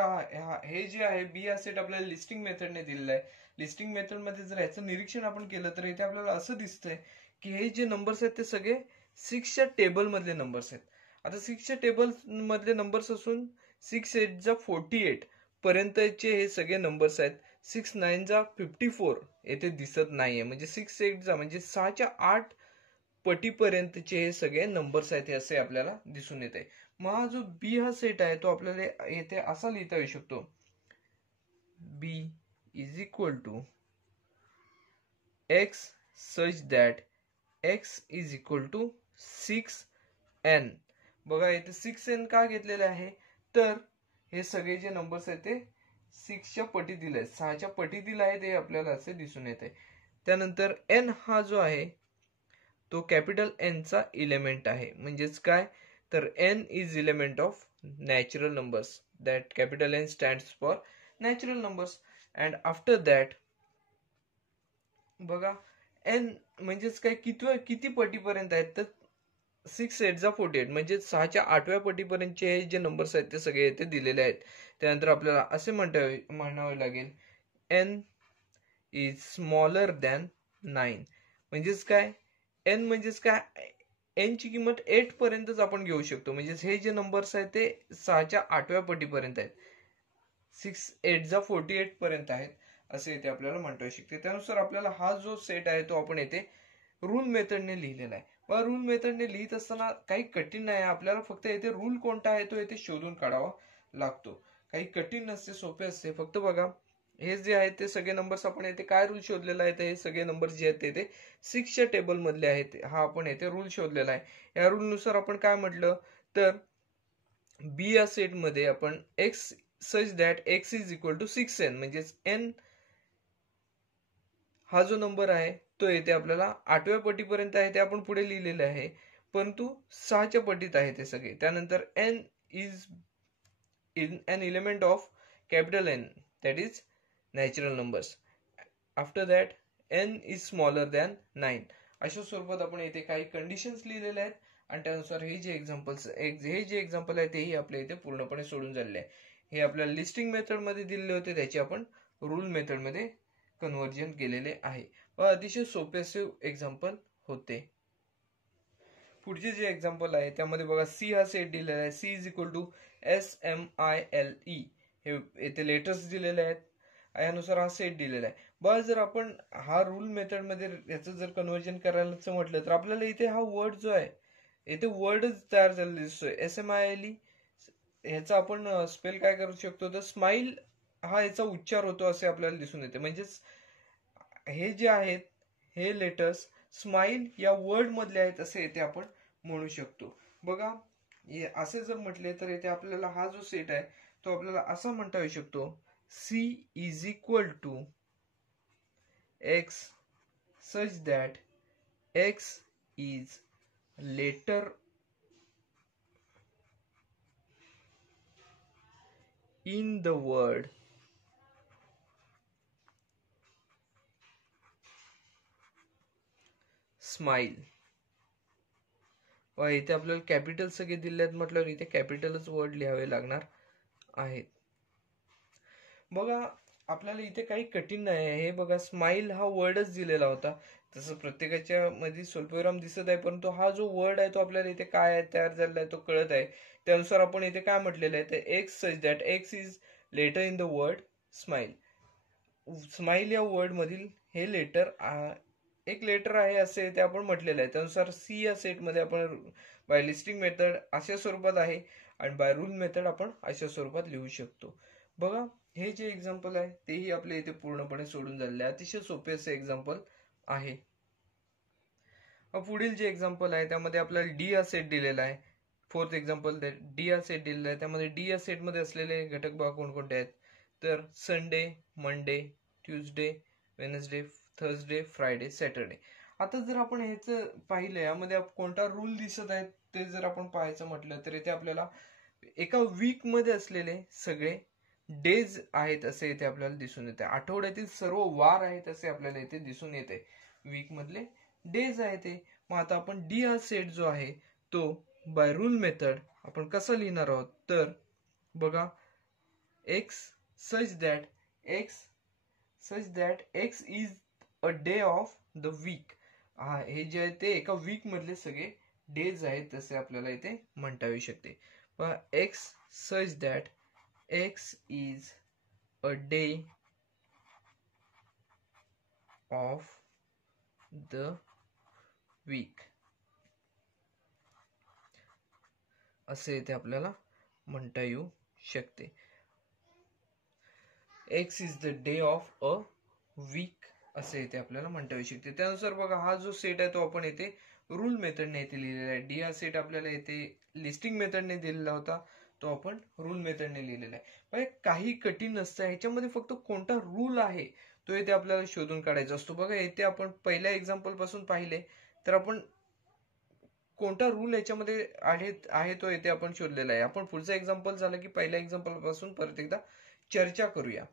हे जे आहे बी हा सेट आपल्याला लिस्टिंग मेथडने दिलेला आहे. लिस्टिंग मेथड मध्ये जर याचं निरीक्षण आपण केलं तर इथे आपल्याला असं दिसतंय की हे जे नंबर्स आहेत ते सगळे 6च्या टेबल मधले नंबर्स आहेत. आता 6च्या टेबल मधले नंबर्स असून 6 8 जा 48 पर्यंतचे हे सगळे नंबर्स आहेत. 6 9 जा 54 येथे दिसत नाहीये, म्हणजे 6 8 जा म्हणजे 6च्या 8 पटीपर्यंतचे हे सगळे नंबर्स आहेत असे आपल्याला दिसून येते. मग हा जो बी हा सेट आहे तो आपल्याला येथे असा लिहिता येऊ शकतो, B is equal to X such that X is equal to 6n. बघा इथे 6n का घेतलेले आहे तर हे सगळे जे नंबर्स आहेत ते 6च्या पटी दिले आहेत, 6च्या पटी दिला आहे ते आपल्याला असे दिसून येते. त्यानंतर n हा जो आहे तो कॅपिटल N चा एलिमेंट आहे. म्हणजेच काय तर n is element of natural numbers, that capital N stands for natural numbers. And after that बघा n म्हणजेच काय किती पटीपर्यंत आहेत तर 6 8 48 म्हणजे 6च्या 8व्या पटीपर्यंतचे जे नंबर्स आहेत ते सगळे इथे दिलेले आहेत. त्यानंतर आपल्याला असे म्हणावे लागेल n इज स्मॉलर दॅन 9. म्हणजेच काय n म्हणजेच काय n ची किंमत 8 पर्यंतच आपण घेऊ शकतो. म्हणजेच हे जे नंबर्स आहेत ते 6च्या 8व्या पटीपर्यंत आहेत. 6 8 48 पर्यंत आहेत असे इथे आपल्याला म्हणता येऊ शकते. त्यानुसार आपल्याला हा जो सेट आहे तो आपण इथे रूल मेथडने लिहिलेला आहे. व रूल मेथडने लिहित असताना काही कठीण नाही, आपल्याला फक्त इथे रूल कोणता आहे तो इथे शोधून काढावा लागतो. काही कठीण नसते, सोपे असते. फक्त बघा हे जे आहेत ते सगळे नंबर्स आपण इथे काय रूल शोधलेला आहे, हे सगळे नंबर्स जे आहेत ते 6च्या टेबल मधले आहेत. हा आपण इथे रूल शोधलेला आहे. या रूल नुसार आपण काय म्हटलं तर बी या सेट मध्ये आपण x such that x is equal to 6n म्हणजेच n हा जो नंबर आहे तो येथे आपल्याला 8व्या पटीपर्यंत आहे ते आपण पुढे लिहिलेले आहे, परंतु 6च्या पटीत आहे ते सगळे. त्यानंतर n is an element of capital N, that is natural numbers. After that n is smaller than 9. अशा स्वरूपात आपण इथे काही कंडिशन्स लिहिलेल्या आहेत आणि त्यानुसार हे जे एक्झाम्पल आहे तेही आपल्या इथे पूर्णपणे सोडून झालेले आहे. हे आपल्याला लिस्टिंग मेथड मध्ये दिलेले होते, त्याचे आपण रूल मेथड मध्ये कन्व्हर्जन केलेले आहे व अतिशय सोपे असे एक्झाम्पल होते. पुढचे जे एक्झाम्पल आहे त्यामध्ये बघा सी हा सेट दिलेला आहे. C is equal to SMILE हे येथे लेटर्स दिलेले आहेत. यानुसार हा सेट दिलेला आहे. बघा जर आपण हा रूल मेथड मध्ये याचं जर कन्व्हर्जन करायचं म्हटलं तर आपल्याला इथे हा वर्ड जो आहे इथे वर्डच तयार झालेला दिसतोय. SMILE ह्याचा आपण स्पेल काय करू शकतो तर स्माइल हा याचा उच्चार होतो असे आपल्याला दिसून येते. म्हणजेच हे जे आहेत हे लेटर्स स्माइल या वर्ड मधले आहेत असे इथे आपण म्हणू शकतो. बघा असे जर म्हटले तर इथे आपल्याला हा जो सेट आहे तो आपल्याला असा म्हणता येऊ शकतो C is equal to x such that x is later in the word smile. व इथे आपल्याला कॅपिटल सगळे दिले आहेत म्हटल्यावर इथे कॅपिटलच वर्ड लिहावे लागणार आहेत. बघा आपल्याला इथे काही कठीण नाही आहे. हे बघा स्माइल हा वर्डच दिलेला होता, तसं प्रत्येकाच्या मध्ये स्वल्पविराम दिसत आहे, परंतु हा जो वर्ड आहे तो आपल्याला इथे काय आहे तयार झालेला आहे तो कळत आहे. त्यानुसार आपण इथे काय म्हटलेलं आहे तर X such that X is letter in the word smile. Smile या वर्ड मधील हे लेटर एक लेटर आहे असे ते आपण म्हटलेलं आहे. त्यानुसार सी या सेट मध्ये आपण बाय लिस्टिंग मेथड अशा स्वरूपात आहे आणि बाय रूल मेथड आपण अशा स्वरूपात लिहू शकतो. बघा हे जे एक्झाम्पल आहे तेही आपल्या इथे पूर्णपणे सोडून झालेले आहे. अतिशय सोपे असे एक्झाम्पल आहे. पुढील जे एक्झाम्पल आहे त्यामध्ये आपल्याला डी हा सेट दिलेला आहे. फोर्थ एक्झाम्पल डी हा सेट दिलेला आहे. त्यामध्ये डी या सेट मध्ये असलेले घटक बघा कोणकोणते आहेत तर Sunday, Monday, Tuesday, Wednesday, Thursday, Friday, Saturday. आता जर आपण ह्याच पाहिलं यामध्ये कोणता रूल दिसत आहे ते जर आपण पाहायचं म्हटलं तर इथे आपल्याला एका वीक मध्ये असलेले सगळे डेज आहेत असे इथे आपल्याला दिसून येते. आठवड्यातील सर्व वार आहेत असे आपल्याला इथे दिसून येते. वीक मधले डेज आहे ते. मग आता आपण डी हा सेट जो आहे तो बाय रूल मेथड आपण कसा लिहिणार आहोत तर बघा X such that X is a day of the week. हा हे जे आहे ते एका वीक मधले सगळे डेज आहेत तसे आपल्याला इथे म्हणता येऊ शकते. X such that X is a day of the week असे इथे आपल्याला म्हणता येऊ शकते. X is the day of a week असे इथे आपल्याला म्हणता येऊ शकते. त्यानुसार बघा हा जो सेट आहे तो आपण इथे रूल मेथडने इथे लिहिलेला आहे. डी हा सेट आपल्याला इथे लिस्टिंग मेथडने दिलेला होता, तो आपण रूल मेथडने लिहिलेला आहे. काही कठीण नसतं, ह्याच्यामध्ये फक्त कोणता रूल आहे तो इथे आपल्याला शोधून काढायचा असतो. बघा इथे आपण पहिल्या एक्झाम्पल पासून पाहिले तर आपण कोणता रूल याच्यामध्ये आहे तो येथे आपण शोधलेला आहे. आपण पुढचं एक्झाम्पल झालं की पहिल्या एक्झाम्पल पासून परत एकदा चर्चा करूया.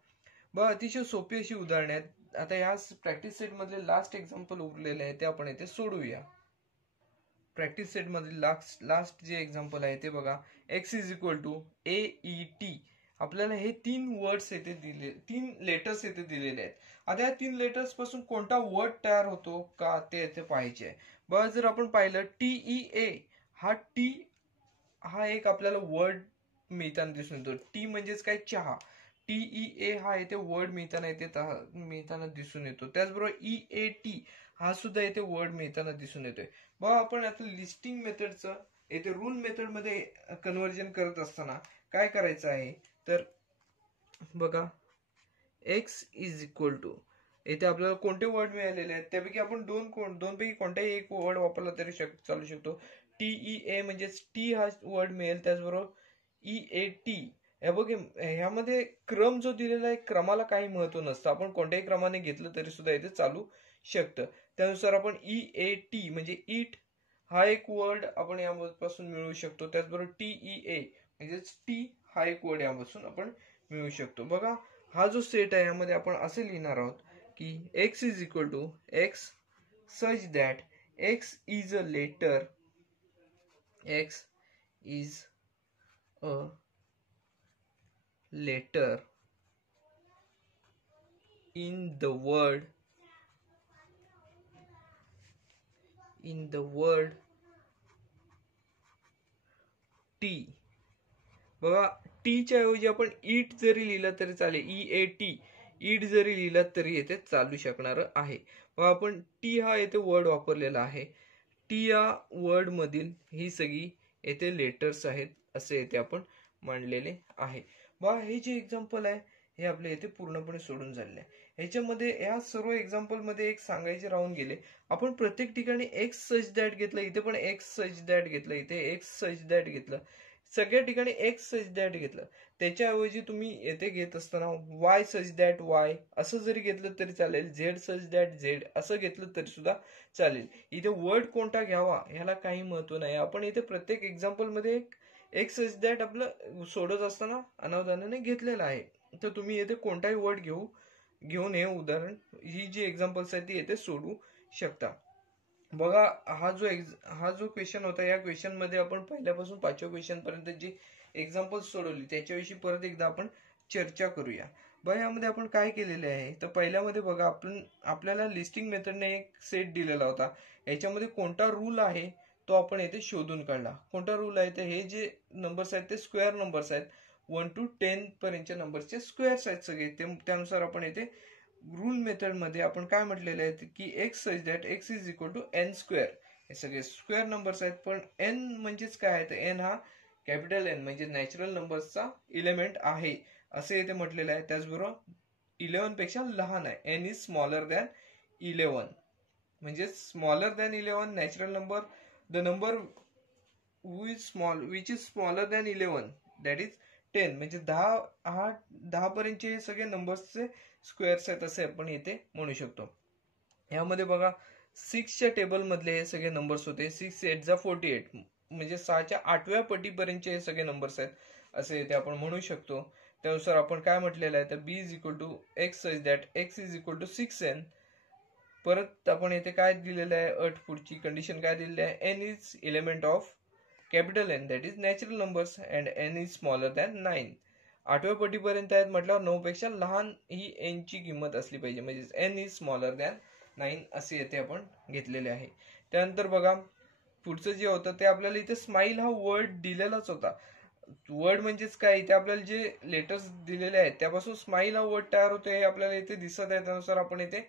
बघा अतिशय सोपी अशी उदाहरणे आहेत. आता या प्रॅक्टिस सेट मधले लास्ट एक्झाम्पल उरलेले आहे ते आपण येथे सोडवूया. प्रॅक्टिस सेट मधील लास्ट जे एक्झाम्पल आहे ते बघा. X is equal to AET. आपल्याला हे 3 वर्ड्स येथे दिले, 3 लेटर्स येथे दिलेले आहेत. आता या 3 लेटर्स पासून कोणता वर्ड तयार होतो का ते येथे पाहिजे आहे. बघा जर आपण पाहिलं TEA, हा एक आपल्याला वर्ड मिळताना दिसून येतो. टी म्हणजेच काय, चहा. TEA हा येथे वर्ड मिळताना दिसून येतो. त्याचबरोबर EAT हा सुद्धा येथे वर्ड मिळताना दिसून येतोय. बघा आपण आता लिस्टिंग मेथडचं येथे रूल मेथड मध्ये कन्व्हर्जन करत असताना काय करायचं आहे तर बघा एक्स इज इक्वल टू, येथे आपल्याला कोणते वर्ड मिळालेले आहेत त्यापैकी आपण दोन पैकी कोणताही एक वर्ड वापरला तरी चालू शकतो. TEA म्हणजेच टी हा वर्ड मिळेल. त्याचबरोबर EAT हे बघ, ह्यामध्ये क्रम जो दिलेला आहे क्रमाला काही महत्व नसतं. आपण कोणत्याही क्रमाने घेतलं तरी सुद्धा इथे चालू शकतं. त्यानुसार आपण EAT म्हणजे ईट हा एक वर्ड आपण यापासून मिळवू शकतो. त्याचबरोबर TEA म्हणजेच टी हा एक वर्ड यापासून आपण मिळवू शकतो. बघा हा जो सेट आहे यामध्ये आपण असे लिहिणार आहोत की X is equal to X such that X is a letter, X is a letter in the word T. बघा टीच्या ऐवजी आपण ईट जरी लिहिलं तरी चालेल. EAT ईट जरी लिहिलं तरी येथे चालू शकणार आहे. बघा आपण टी हा येथे वर्ड वापरलेला आहे. टी या वर्ड मधील ही सगळी येथे लेटर्स आहेत असे येथे आपण मांडलेले आहे. बघा हे जे एक्झाम्पल आहे हे आपल्या इथे पूर्णपणे सोडून झालेले आहे. ह्याच्यामध्ये या सर्व एक्झाम्पल मध्ये एक सांगायचे राहून गेले. आपण प्रत्येक ठिकाणी एक्स सच दॅट घेतलं, इथे पण एक्स सच दॅट घेतलं, इथे एक्स सच दॅट घेतलं, सगळ्या ठिकाणी एक्स सच दॅट घेतलं. त्याच्याऐवजी तुम्ही येथे घेत असताना वाय सच दॅट वाय असं जरी घेतलं तरी चालेल, झेड सच दॅट झेड असं घेतलं तरी सुद्धा चालेल. इथे वर्ड कोणता घ्यावा ह्याला काही महत्व नाही. आपण इथे प्रत्येक एक्झाम्पल मध्ये एक सच दॅट आपलं सोडत असताना अनावधानाने घेतलेलं आहे. तर तुम्ही येथे कोणताही वर्ड घेऊन हे उदाहरण, ही जी एक्झाम्पल्स आहेत ती येथे सोडवू शकता. बघा हा जो क्वेश्चन होता या क्वेश्चन मध्ये आपण पहिल्यापासून 5व्या क्वेश्चन पर्यंत जी एक्झाम्पल सोडवली त्याच्याविषयी परत एकदा आपण चर्चा करूया. बघा यामध्ये आपण काय केलेले आहे तर पहिल्यामध्ये बघा आपल्याला लिस्टिंग मेथडने एक सेट दिलेला होता. याच्यामध्ये कोणता रूल आहे तो आपण येथे शोधून काढला. कोणता रूल आहे तर हे जे नंबर्स आहेत ते स्क्वेअर नंबर्स आहेत. 1 to 10 पर्यंतच्या नंबरचे स्क्वेअर्स आहेत सगळे. त्यानुसार आपण येथे रूल मेथड मध्ये आपण काय म्हटलेले आहे की X such that X is equal to N square. हे सगळे स्क्वेअर नंबर्स आहेत. पण एन म्हणजेच काय आहे तर एन हा कॅपिटल एन म्हणजे नॅचरल नंबर्सचा इलेमेंट आहे असे इथे म्हटलेलं आहे. त्याचबरोबर 11 पेक्षा लहान आहे. एन इज स्मॉलर दॅन 11 म्हणजे smaller than 11 natural number, the number which is smaller than 11 that is 10 म्हणजे 10 पर्यंतचे हे सगळे नंबर्सचे स्क्वेअर्स आहेत असे आपण इथे म्हणू शकतो. यामध्ये बघा 6च्या टेबल मधले हे सगळे नंबर्स होते. 6 8 जा 48 म्हणजे 6च्या 8व्या पटीपर्यंतचे हे सगळे नंबर्स आहेत असे इथे आपण म्हणू शकतो. त्यानुसार आपण काय म्हटलेलं आहे तर B is equal to X such that X is equal to 6n. परत आपण इथे काय दिलेलं आहे, अट पुढची कंडिशन काय दिलेली आहे, N is element of capital N that is natural numbers and N is smaller than 9. 8व्या पटीपर्यंत आहेत म्हटल्यावर 9 पेक्षा लहान ही एन ची किंमत असली पाहिजे म्हणजे एन इज स्मॉलर दॅन 9 असे येथे आपण घेतलेले आहे. त्यानंतर बघा पुढचं जे होतं ते आपल्याला इथे स्माइल हा वर्ड दिलेलाच होता. वर्ड म्हणजेच काय, इथे आपल्याला जे लेटर्स दिलेले आहेत त्यापासून स्माइल हा वर्ड तयार होतो हे आपल्याला इथे दिसत आहे. त्यानुसार आपण इथे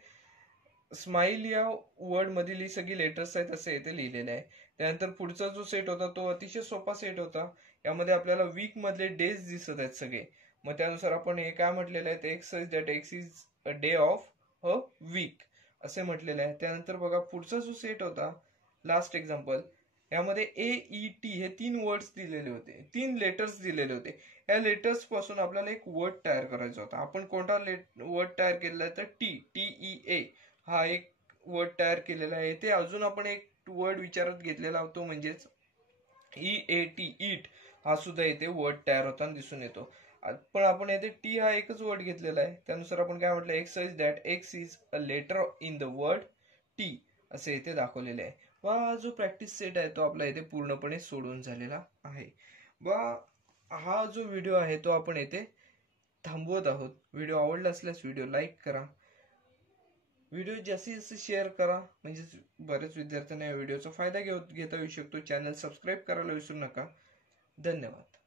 स्माइल या वर्ड मधील ही सगळी लेटर्स आहेत असे इथे लिहिलेले आहे. त्यानंतर पुढचा जो सेट होता तो अतिशय सोपा सेट होता. यामध्ये आपल्याला वीक मधले डेज दिसत आहेत सगळे. मग त्यानुसार आपण हे काय म्हटलेलं आहे, x such that X is a day of a week असे म्हटलेलं आहे. त्यानंतर बघा पुढचा जो सेट होता लास्ट एक्झाम्पल, यामध्ये AET हे 3 वर्ड्स दिलेले होते, 3 लेटर्स दिलेले होते. या लेटर्स पासून आपल्याला एक वर्ड तयार करायचा होता. आपण कोणता वर्ड तयार केलेला आहे तर TEA हा एक वर्ड तयार केलेला आहे. ते अजून आपण एक वर्ड विचारात घेतलेला होतो म्हणजेच EAT ईट हा सुद्धा इथे वर्ड तयार होताना दिसून येतो. पण आपण येथे टी हा एकच वर्ड घेतलेला आहे. त्यानुसार आपण काय म्हटलं, exercise that X is a letter in the word T असे इथे दाखवलेले आहे. वा हा जो प्रॅक्टिस सेट आहे तो आपला इथे पूर्णपणे सोडून झालेला आहे. वा हा जो व्हिडिओ आहे तो आपण येथे थांबवत आहोत. व्हिडिओ आवडला असल्यास व्हिडिओ लाईक करा, व्हिडिओ जास्तीत जास्त शेअर करा, म्हणजे बरेच विद्यार्थ्यांना या व्हिडिओचा फायदा घेता येऊ शकतो. चॅनल सबस्क्राईब करायला विसरू नका. धन्यवाद.